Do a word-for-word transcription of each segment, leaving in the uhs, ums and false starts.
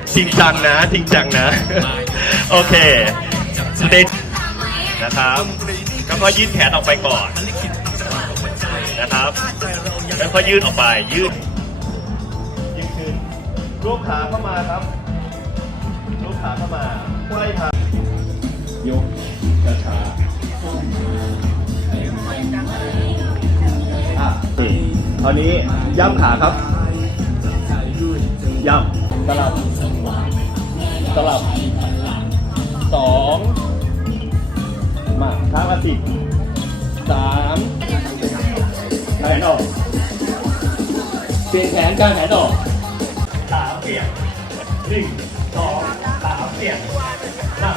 จริงจังนะจริงจังนะโอเคสเตจนะครับก็ค่อยยืดแขนออกไปก่อนนะครับแล้วค่อยยืดออกไปยืดยืดขึ้นรูปขาเข้ามาครับรูปขาเข้ามาไขว้ขายกช้าๆอ่ะนี่คราวนี้ย่ำขาครับย่ำสลับสลับสองมาข้างละสิบสามแขนออกเปลี่ยนแขนกลางแขนออกสามเปลี่ยนหนึ่งสองสามเปลี่ยนนะ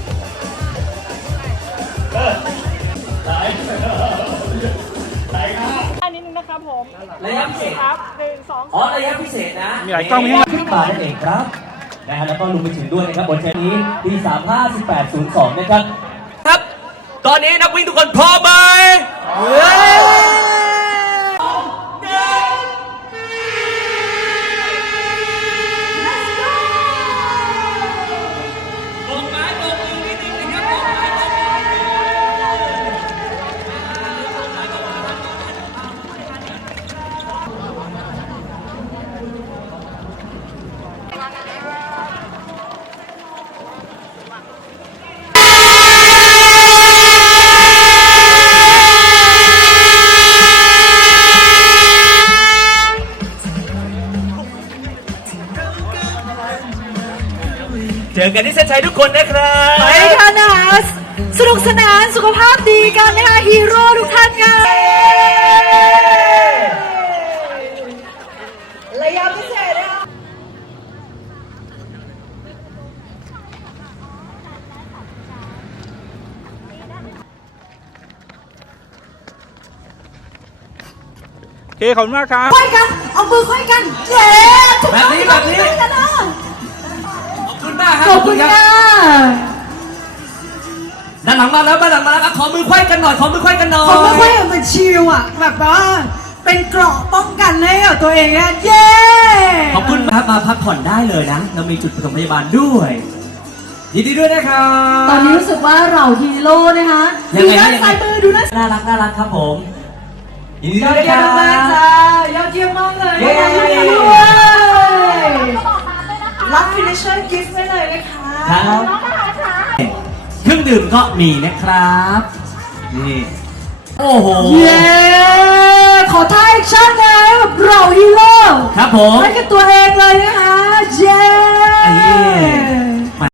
เออไหลไหลครับอันนี้นึงนะครับผมระยะพิเศษครับหนึ่งสองอ๋อระยะพิเศษนะมีหลายกล้องมีขึ้นมานั่นเองครับนะฮะแล้วก็รวมไปถึงด้วยนะครับบนเทปนี้ปีสามห้าสิบแปดศูนย์สองนะครับครับตอนนี้นักวิ่งทุกคนพร้อมไหมเจอกันที่เส้นชัยทุกคนนะครับไปค่ะนะสนุกสนานสุขภาพดีกันนะคะฮีโร่ทุกท่านค่ะระยะพิเศษนะคะโอเคขอบคุณมากครับค่อยกันเอามือค่อยกันเย้แบบนี้แบบนี้ขอบคุณมากครับขอบคุณค่ะด้านหลังมาแล้วด้านหลังมาแล้วขอมือไขว้กันหน่อยขอมือไขว้กันหน่อยผมไม่ค่อยเหมือนชิลอ่ะแบบว่าเป็นเกราะป้องกันให้กับตัวเองนะเย้ขอบคุณครับมาพักผ่อนได้เลยนะเรามีจุดปฐมพยาบาลด้วยยินดีด้วยนะครับตอนนี้รู้สึกว่าเราฮีโร่นะคะดูด้านซ้ายมือดูด้านน่ารักน่ารักครับผมยินดียอด้ดวยนะคเยี่ยรัมบมากจ้ายอดเยี่ยมมากเลยด้วยรับฟินิชเชอร์กิฟต์ไว้เลยนะคะครับเครื่องดื่มก็มีนะครับนี่โอ้โหเย้ขอท่าแอคชั่นนะแบบเราฮีโร่ครับผมให้กับตัวเองเลยนะคะเย้